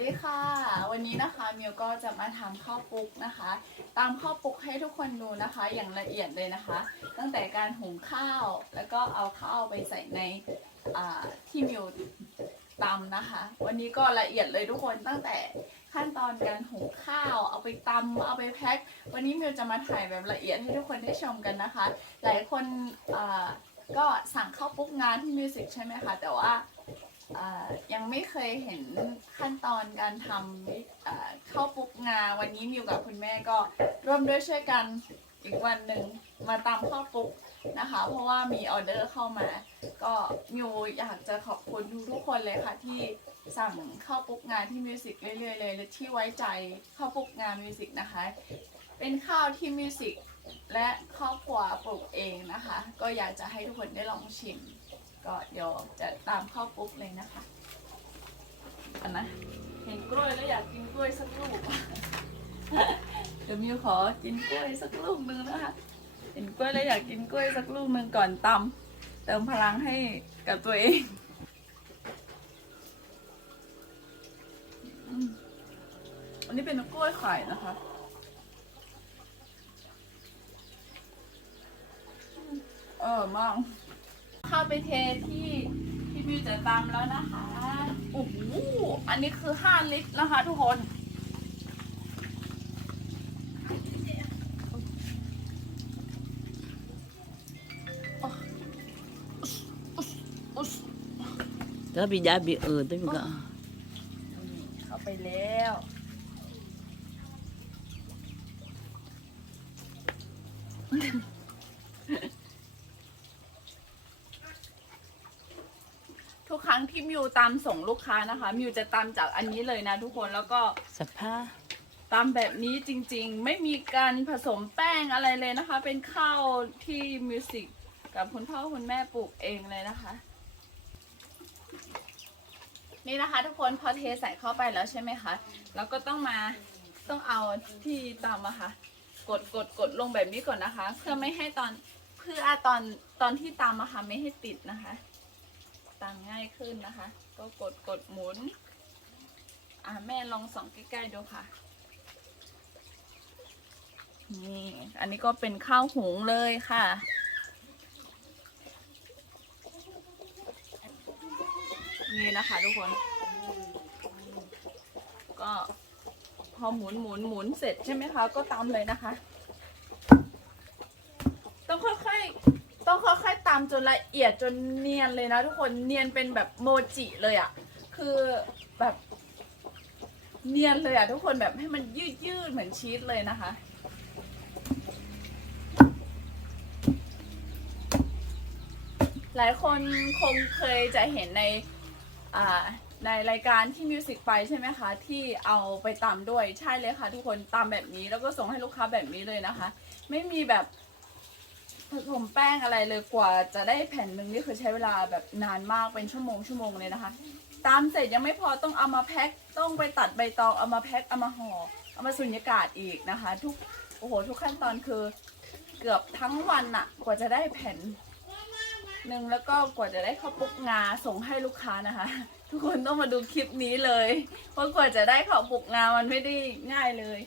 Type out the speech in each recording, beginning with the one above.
สวัสดีค่ะ วันนี้นะคะมิวก็จะมาทำข้าวปุกนะคะตามข้าวปุกให้ทุกคนดูนะคะ อย่างละเอียดเลยนะคะ ตั้งแต่การหุงข้าวแล้วก็เอาข้าวไปใส่ในที่มิวตำนะคะ วันนี้ก็ละเอียดเลยทุกคนตั้งแต่ขั้นตอนการหุงข้าว เอาไปตำเอาไปแพ็ควันนี้มิวจะมาถ่ายแบบละเอียดให้ทุกคนได้ชมกันนะคะ หลายคนก็สั่งข้าวปุกงานที่มิวสิกใช่ไหมคะแต่ว่า อ่ายังไม่เคยเห็นขั้นตอนการทำอ่าข้าวปุกงา วันนี้มิวกับคุณแม่ก็ร่วมด้วยช่วยกันอีกวันหนึ่งมาตำข้าวปุกนะคะ เพราะว่ามีออเดอร์เข้ามา ก็มิวอยากจะขอบคุณทุกๆคนเลยค่ะที่สั่งข้าวปุกงานที่มิวสิกเรื่อยๆเลยและที่ไว้ใจข้าวปุกงานมิวสิกนะคะ เป็นข้าวที่มิวสิกและครอบครัวปลูกเองนะคะ ก็อยากจะให้ทุกคนได้ลองชิม ก็เดี๋ยวจะตามเข้าปุ๊บเลยนะคะอันนะเห็นกล้วยแล้วอยากกินกล้วยสักลูกเดี๋ยวมิวขอกินกล้วยสักลูกหนึงนะคะเห็นกล้วยแล้วอยากกินกล้วยสักลูกหนึงก่อนตำเติมพลังให้กับตัวเองอันนี้เป็นกล้วยไข่นะคะเออมาก เข้าไปเทที่ที่มิวจะตำแล้วนะคะโอ้โหอันนี้คือ5ลิตรนะคะ ทุกคนก็ bị giá bị ở tới bị cả เข้าไปแล้ว ทุกครั้งที่มิ วตามส่งลูกค้านะคะ มิวจะตามจากอันนี้เลยนะทุกคนแล้วก็สภาพตามแบบนี้จริงๆ ไม่มีการผสมแป้งอะไรเลยนะคะ เป็นข้าวที่มิวสิกกับคุณพ่อคุณแม่ปลูกเองเลยนะคะ นี่นะคะ ทุกคนพอเทใส่เข้าไปแล้วใช่ไหมคะแล้วก็ต้องมาต้องเอาที่ตำอะค่ะกดกดกดลงแบบนี้ก่อนนะคะ เพื่อไม่ให้ตอนเพื่อตอนตอนที่ตำอะค่ะไม่ให้ติดนะคะ ตำง่ายขึ้นนะคะ ก็กดกดหมุน อ่าแม่ลองส่องใกล้ๆดูค่ะ นี่อันนี้ก็เป็นข้าวหุงเลยค่ะนี่นะคะทุกคน ก็พอหมุนหมุนหมุนเสร็จใช่ไหมคะ ก็ตำเลยนะคะ ต้องค่อยๆ ต้องค่อยๆตำจนละเอียดจนเนียนเลยนะทุกคนเนียนเป็นแบบโมจิเลยอะ่ะคือแบบเนียนเลยอะ่ะทุกคนแบบให้มันยืดยืดๆเหมือนชีสเลยนะคะ หลายคนคงเคยจะเห็นในอ่าในรายการที่มิวสิกไปใช่ไหมคะ ที่เอาไปตำด้วยใช่เลยค่ะ ทุกคนตำแบบนี้แล้วก็ส่งให้ลูกค้าแบบนี้เลยนะคะ ไม่มีแบบ ผสมแป้งอะไรเลยกว่าจะได้แผ่นหนึ่งนี่คือใช้เวลาแบบนานมากเป็นชั่วโมงชั่วโมงเลยนะคะ ตามเสร็จยังไม่พอต้องเอามาแพ็คต้องไปตัดใบตองเอามาแพ็คเอามาห่อเอามาสุญญากาศอีกนะคะ ทุกโอ้โหทุกขั้นตอนคือเกือบทั้งวันอะกว่าจะได้แผ่นหนึ่งแล้วก็กว่าจะได้ข้าวปุกงาส่งให้ลูกค้านะคะ ทุกคนต้องมาดูคลิปนี้เลยเพราะกว่าจะได้ข้าวปุกงามันไม่ได้ง่ายเลย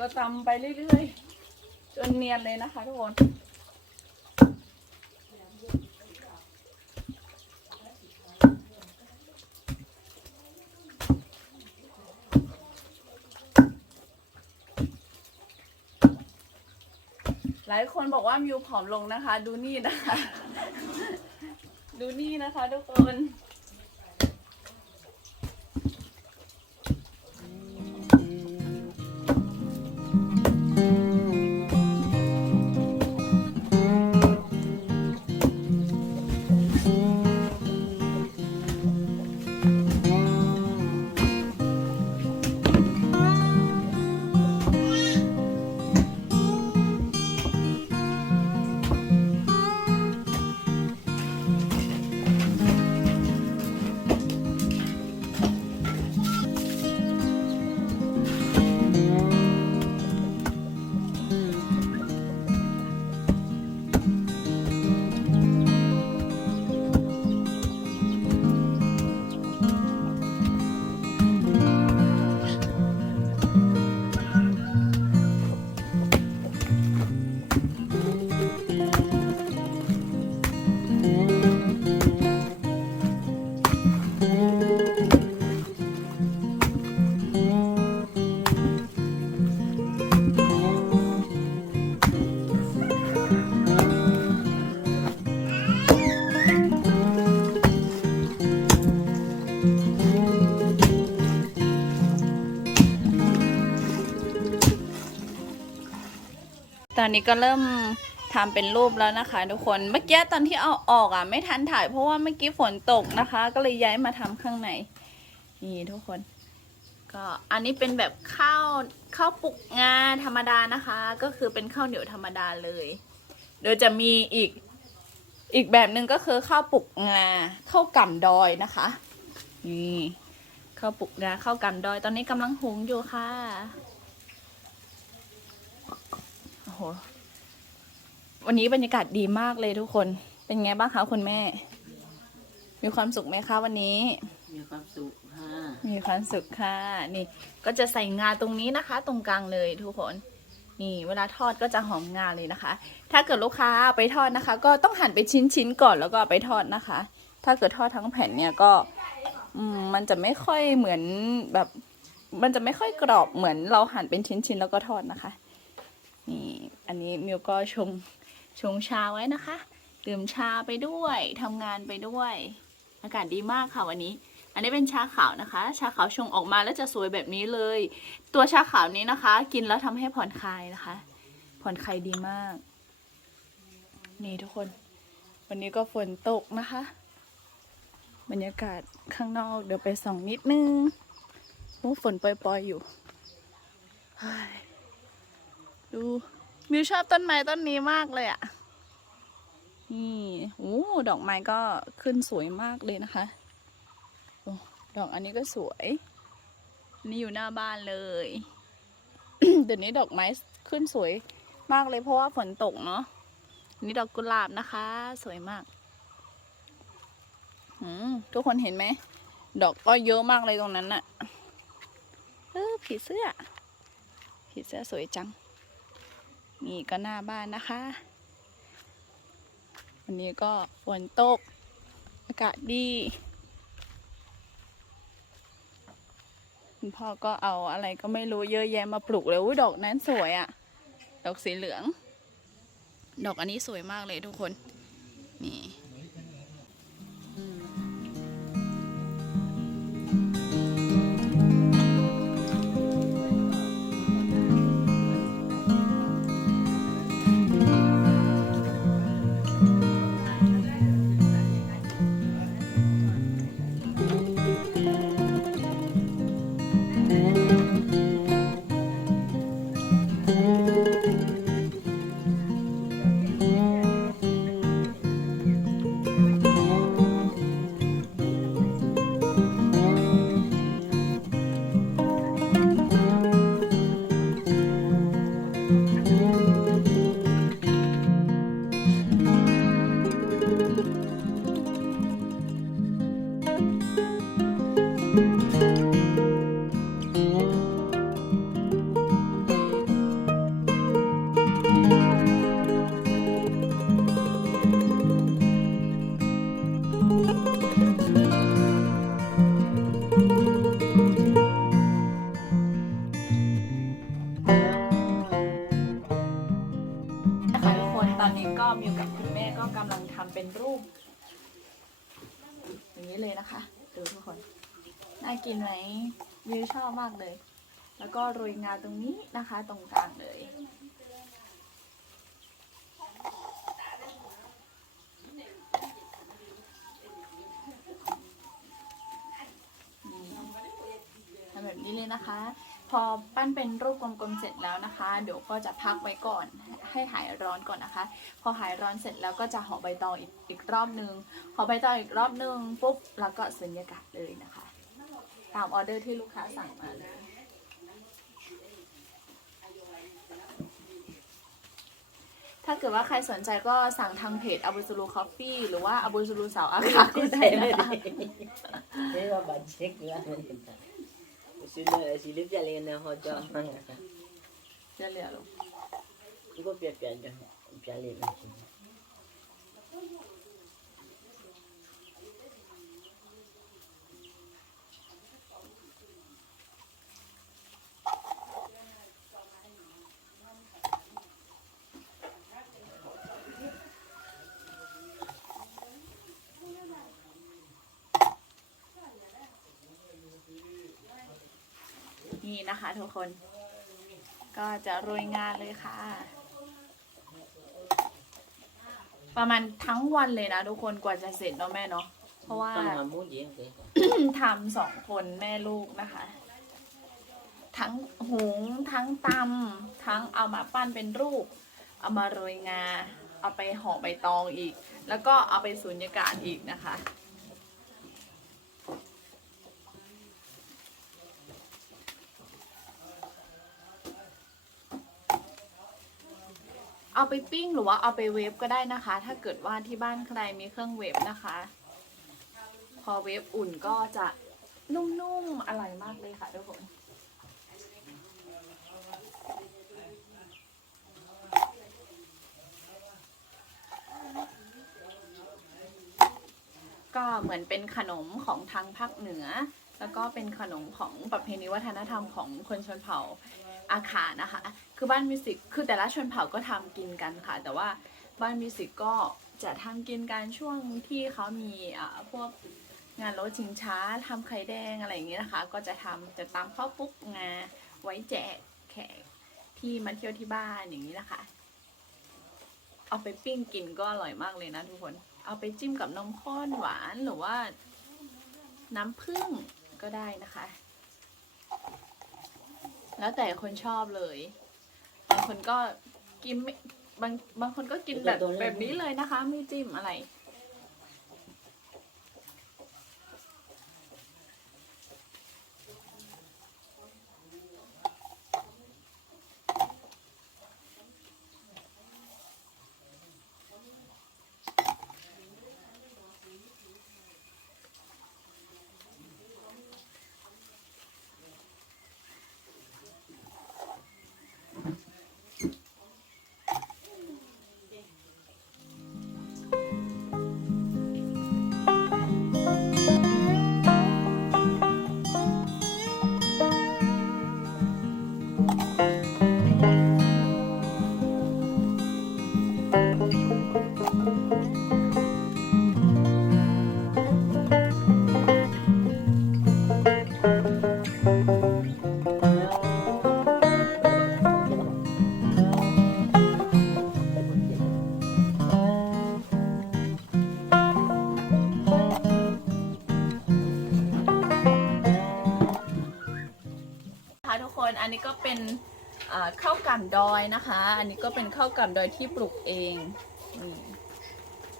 ก็ตำไปเรื่อยๆ จนเนียนเลยนะคะทุกคนหลายคนบอกว่ามิวผอมลงนะคะ ดูนี่นะคะ ดูนี่นะคะทุกคน ตอนนี้ก็เริ่มทำเป็นรูปแล้วนะคะ ทุกคน เมื่อกี้ตอนที่เอาออกอะ ไม่ทันถ่ายเพราะว่าเมื่อกี้ฝนตกนะคะ ก็เลยย้ายมาทำข้างใน นี่ทุกคน ก็อันนี้เป็นแบบข้าวข้าวปลุกงาธรรมดานะคะ ก็คือเป็นข้าวเหนียวธรรมดาเลยเดี๋ยจะมีอีกอีกแบบหนึ่งก็คือข้าวปลุกงาข้าวก่ำดอยนะคะ นี่ข้าวปลุกงาข้าวก่ำดอย ตอนนี้กำลังหุงอยู่ค่ะ ห วันนี้บรรยากาศดีมากเลยทุกคน เป็นไงบ้างคะคุณแม่ มีความสุขไหมคะวันนี้ มีความสุขค่ะ มีความสุขค่ะ นี่ ก็จะใส่งาตรงนี้นะคะ ตรงกลางเลยทุกคน นี่ เวลาทอดก็จะหอมงาเลยนะคะ ถ้าเกิดลูกค้าเอาไปทอดนะคะ ก็ต้องหั่นเป็นชิ้นๆก่อนแล้วก็เอาไปทอดนะคะ ถ้าเกิดทอดทั้งแผ่นเนี่ยก็อืมมันจะไม่ค่อยเหมือนแบบ มันจะไม่ค่อยกรอบเหมือนเราหั่นเป็นชิ้นๆแล้วก็ทอดนะคะ นี่อันนี้มิวก็ชงชงชาไว้นะคะ ดื่มชาไปด้วยทำงานไปด้วย อากาศดีมากค่ะวันนี้ อันนี้เป็นชาขาวนะคะ ชาขาวชงออกมาแล้วจะสวยแบบนี้เลย ตัวชาขาวนี้นะคะ กินแล้วทำให้ผ่อนคลายนะคะ ผ่อนคลายดีมาก นี่ทุกคน วันนี้ก็ฝนตกนะคะ บรรยากาศข้างนอกเดี๋ยวไปส่องนิดนึงโอ้ฝนปล่อยๆอยู่เฮ้ย ดูมิวชอบต้นไม้ต้นนี้มากเลยอะ่ะ นี่โอ้ดอกไม้ก็ขึ้นสวยมากเลยนะคะโอ้ดอกอันนี้ก็สวยนนี้อยู่หน้าบ้านเลย เดี๋ยวนี้ดอกไม้ขึ้นสวยมากเลยเพราะว่าฝนตกเนาะนนี่ดอกกุหลาบนะคะ สวยมากอืมทุกคนเห็นไหม ดอกก็เยอะมากเลยตรงนั้นน่ะ เออผีเสื้อผีเสื้อสวยจัง นี่ก็หน้าบ้านนะคะ วันนี้ก็ฝนตก อากาศดีคุณพ่อก็เอาอะไรก็ไม่รู้เยอะแยะมาปลูกเลยดอกนั้นสวยอะ่ะ ดอกสีเหลือง ดอกอันนี้สวยมากเลยทุกคน เลยนะคะ ดูทุกคน น่ากินไหมวิวชอบมากเลย แล้วก็โรยงาตรงนี้นะคะ ตรงกลางเลย ทำแบบนี้เลยนะคะ พอปั้นเป็นรูปกลมๆเสร็จแล้วนะคะ เดี๋ยวก็จะพักไว้ก่อนให้หายร้อนก่อนนะคะ พอหายร้อนเสร็จแล้วก็จะห่อใบตองอีกอีกรอบนึงห่อใบตองอีกรอบนึงปุ๊บแล้วก็สุญญากาศเลยนะคะ ตามออเดอร์ที่ลูกค้าสั่งมาเลยถ้าเกิดว่าใครสนใจก็สั่งทางเพจอาบูซูรูคอฟฟี่หรือว่าอาบูซูรูสาวอาคาก็ได้นะคะ ရှင်လည်းရှင်လေးပြက်လေးနဲ့ဟောကြောင်းပြက်လေးရလို့ဒီကပြက်ပြန်တယ်ပြက်လေးလည်းရှင် นี่นะคะ ทุกคน ก็จะโรยงานเลยค่ะ ประมาณทั้งวันเลยนะทุกคนกว่าจะเสร็จเนาะแม่เนาะเพราะว่า Tama mo di okay. ทำสองคนแม่ลูกนะคะ ทั้งหุงทั้งตำทั้งเอามาปั้นเป็นรูป เอามาโรยงา เอาไปห่อใบตองอีก แล้วก็เอาไปสูญญากาศอีกนะคะ เอาไปปิ้งหรือว่าเอาไปเวฟก็ได้นะคะ ถ้าเกิดว่าที่บ้านใครมีเครื่องเวฟนะคะ พอเวฟอุ่นก็จะนุ่มๆอร่อยมากเลยค่ะทุกคนก็เหมือนเป็นขนมของทางภาคเหนือ แล้วก็เป็นขนมของประเพณีวัฒนธรรมของคนชนเผ่า อาขานะคะ คือบ้านมิวสิกคือแต่ละชนเผ่าก็ทำกินกันค่ะ แต่ว่าบ้านมิวสิกก็จะทำกินกันช่วงที่เขามีอ่าพวกงานรถชิงช้าทำไข่แดงอะไรอย่างเงี้ยนะคะ ก็จะทำจะตามข้าวปุ๊กงาไว้แจกแขกที่มาเที่ยวที่บ้านอย่างนี้นะคะ เอาไปปิ้งกินก็อร่อยมากเลยนะทุกคน เอาไปจิ้มกับนมข้นหวานหรือว่า น้ำผึ้งก็ได้นะคะ แล้วแต่คนชอบเลย บางคนก็กินไม่บางบางคนก็กินแบบแบบนี้เลยนะคะ ไม่จิ้มอะไร อยนะคะ อันนี้ก็เป็นข้าวกล่ำดอยที่ปลูกเองนี่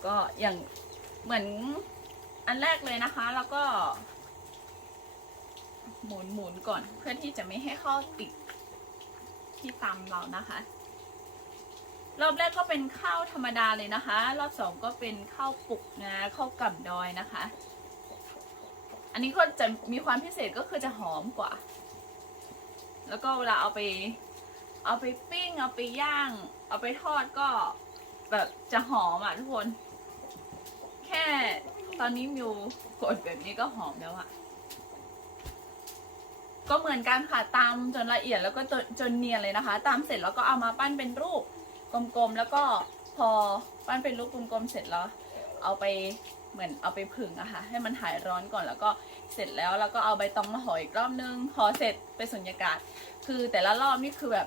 ก็อย่างเหมือนอันแรกเลยนะคะ แล้วก็ หมุนหมุนก่อนเพื่อที่จะไม่ให้ข้าวติดที่ตำเรานะคะ รอบแรกก็เป็นข้าวธรรมดาเลยนะคะ รอบสองก็เป็นข้าวปลุกนะข้าวกล่ำดอยนะคะ อันนี้ก็จะมีความพิเศษก็คือจะหอมกว่า แล้วก็เวลาเอาไป เอาไปปิ้ง เอาไปย่าง เอาไปทอดก็แบบจะหอมอะทุกคน แค่ตอนนี้มิวกดแบบนี้ก็หอมแล้วอะ ก็เหมือนกันค่ะตามจนละเอียดแล้วก็จนจนเนียนเลยนะคะ ตามเสร็จแล้วก็เอามาปั้นเป็นรูปกลมๆแล้วก็พอปั้นเป็นรูปกลมๆเสร็จแล้ว เอาไปเหมือนเอาไปผึ่งอะค่ะ ให้มันหายร้อนก่อนแล้วก็เสร็จแล้วแล้วก็เอาใบตองมาห่ออีกรอบนึงห่อเสร็จไปสุญญากาศ คือแต่ละรอบนี่คือแบบ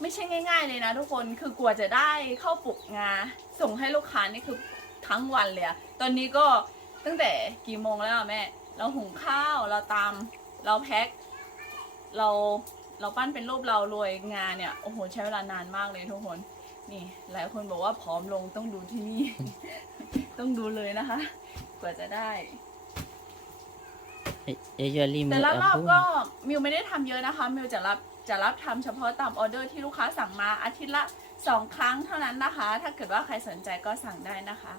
ไม่ใช่ง่าย ๆ เลยนะทุกคนคือกลัวจะได้เข้าวปลุกงา ส่งให้ลูกค้านี่คือทั้งวันเลยอะตอนนี้ก็ตั้งแต่กี่โมงแล้วอะแม่ เราหุงข้าวเราตำเราแพ็คเราเราปั้นเป็นรูปเราโรยงาเนี่ยโอ้โหใช้เวลานานมากเลยทุกคน นี่ หลายคนบอกว่าผอมลงต้องดูที่นี่ ต้องดูเลยนะคะ กว่าจะได้ Usually แต่ mo ละรอบ ako. ก็มิวไม่ได้ทำเยอะนะคะ มิวจะรับ จะรับทำเฉพาะตามออเดอร์ที่ลูกค้าสั่งมาอาทิตย์ละสองครั้งเท่านั้นนะคะ ถ้าเกิดว่าใครสนใจก็สั่งได้นะคะ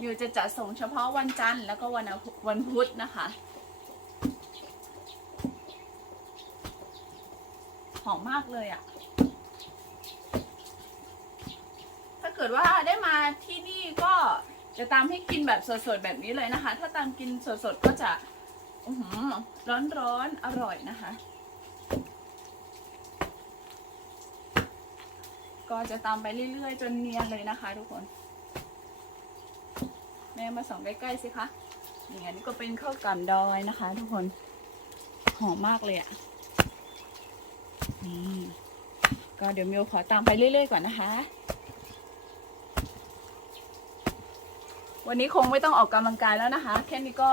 มิวจะจัดส่งเฉพาะวันจันทร์แล้วก็วันอาทิตย์วันพุธนะคะหอมมากเลยอะ่ะ ถ้าเกิดว่าได้มาที่นี่ก็จะตามให้กินแบบสดๆแบบนี้เลยนะคะ ถ้าตามกินสดๆก็จะอร้อนๆอร่อยนะคะ ก็จะตามไปเรื่อยๆ จนเนียนเลยนะคะทุกคน แม่มาส่องใกล้ๆสิคะนี่อันนี้ก็เป็นข้าวกล่ำดอยนะคะ ทุกคน หอมมากเลยอะ่ะนี่ก็เดี๋ยวมิวขอตามไปเรื่อยๆก่อนนะคะ วันนี้คงไม่ต้องออกกำลังกายแล้วนะคะ แค่นี้ก็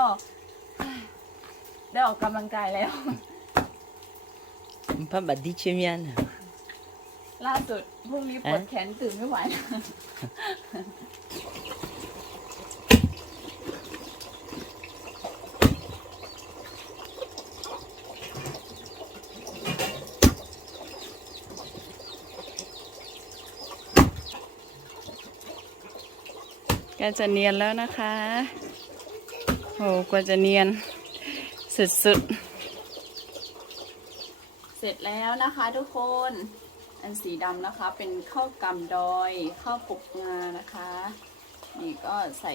ได้ออกกำลังกายแล้ว Papa dice mian. ล่าสุดพรุ่งนี้ปวดแขนตื่นไม่ไหว แกจะเนียนแล้วนะคะโอ้กว่าจะเนียน สุดๆ เสร็จแล้วนะคะทุกคน อันสีดำนะคะ เป็นข้าวกำดอยข้าวปลุกงานะคะ นี่ก็ใส่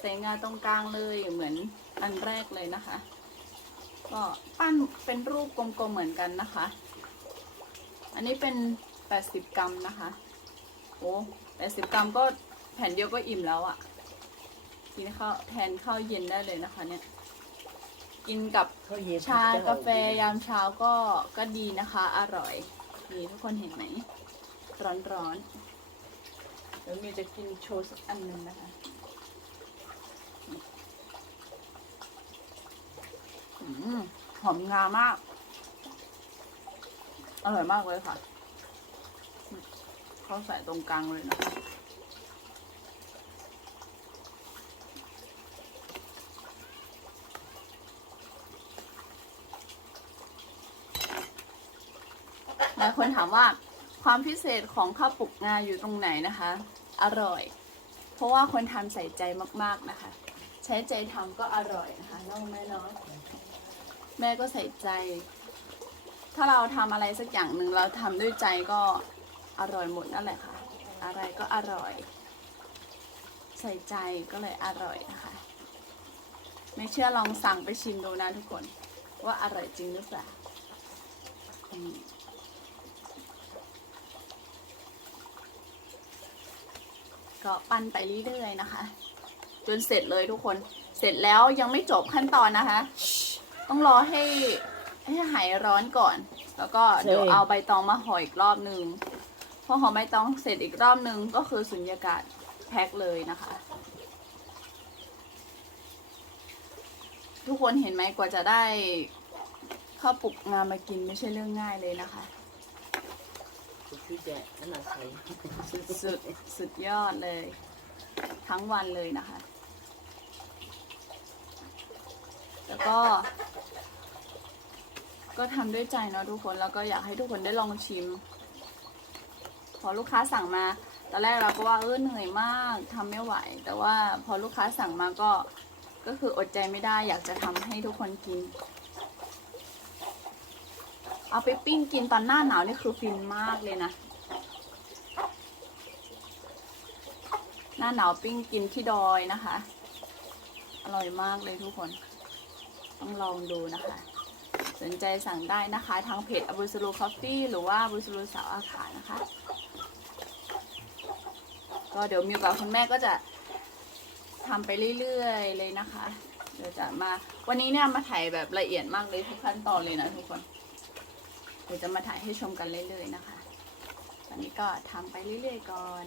ใส่งาตรงกลางเลยเหมือนอันแรกเลยนะคะ ก็ปั้นเป็นรูปกลมๆเหมือนกันนะคะ อันนี้เป็น 80 กรัมนะคะโอ้80 กรัมก็แผ่นเดียวก็อิ่มแล้วอะ่ะกินข้าวแทนข้าวเย็นได้เลยนะคะเนี่ยกินกับชากาแฟยามเช้าก็ก็ดีนะคะ อร่อย นี่ทุกคนเห็นไหม ร้อนร้อนๆเดี๋ยวมิวจะกินโชว์สักอันหนึ่งนะคะอหอมงามาก อร่อยมากเลยค่ะ เขาใส่ตรงกลางเลยนะคะ หลาย คนถามว่าความพิเศษของข้าวปลุกงาอยู่ตรงไหนนะคะ อร่อย เพราะว่าคนทำใส่ใจมากๆนะคะ ใช้ใจทำก็อร่อยนะคะน้องแม่เนาะแม่ก็ใส่ใจ ถ้าเราทำอะไรสักอย่างหนึ่งเราทำด้วยใจก็อร่อยหมดนั่นแหละค่ะ อะไรก็อร่อย ใส่ใจก็เลยอร่อยนะคะ ไม่เชื่อลองสั่งไปชิมดูนะทุกคน ว่าอร่อยจริงหรือเปล่าอืม ก็ปั้นไปเรื่อยๆนะคะ จนเสร็จเลยทุกคน เสร็จแล้วยังไม่จบขั้นตอนนะคะ ต้องรอให้ให้หายร้อนก่อน แล้วก็เดี๋ยวใช่เอาใบตองมาห่ออีกรอบหนึ่งพอห่อใบตองเสร็จอีกรอบหนึ่งก็คือสุญญากาศแพ็คเลยนะคะ ทุกคนเห็นไหมกว่าจะได้ข้าวปลุกงามากินไม่ใช่เรื่องง่ายเลยนะคะ Chiude alla sei. สุดสุดยอดเลย ทั้งวันเลยนะคะ แล้วก็ ก็ทำด้วยใจเนาะทุกคนแล้วก็อยากให้ทุกคนได้ลองชิม พอลูกค้าสั่งมาตอนแรกเราก็ว่าเออเหนื่อยมากทำไม่ไหว แต่ว่าพอลูกค้าสั่งมาก็ก็คืออดใจไม่ได้อยากจะทำให้ทุกคนกิน เอาไปปิ้งกินตอนหน้าหนาวนี่คือฟินมากเลยนะ หน้าหนาวปิ้งกินที่ดอยนะคะ อร่อยมากเลยทุกคน ต้องลองดูนะคะ สนใจสั่งได้นะคะ ทางเพจอบุสรูคอฟฟี่หรือว่าอบุสรูสาวอาขานะคะ ก็เดี๋ยวมิวกับคุณแม่ก็จะทำไปเรื่อยๆเลยนะคะ เดี๋ยวจะมา วันนี้เนี่ยมาถ่ายแบบละเอียดมากเลยทุกขั้นตอนเลยนะทุกคน เดี๋ยวจะมาถ่ายให้ชมกันเรื่อยๆนะคะ ตอนนี้ก็ทำไปเรื่อยๆก่อน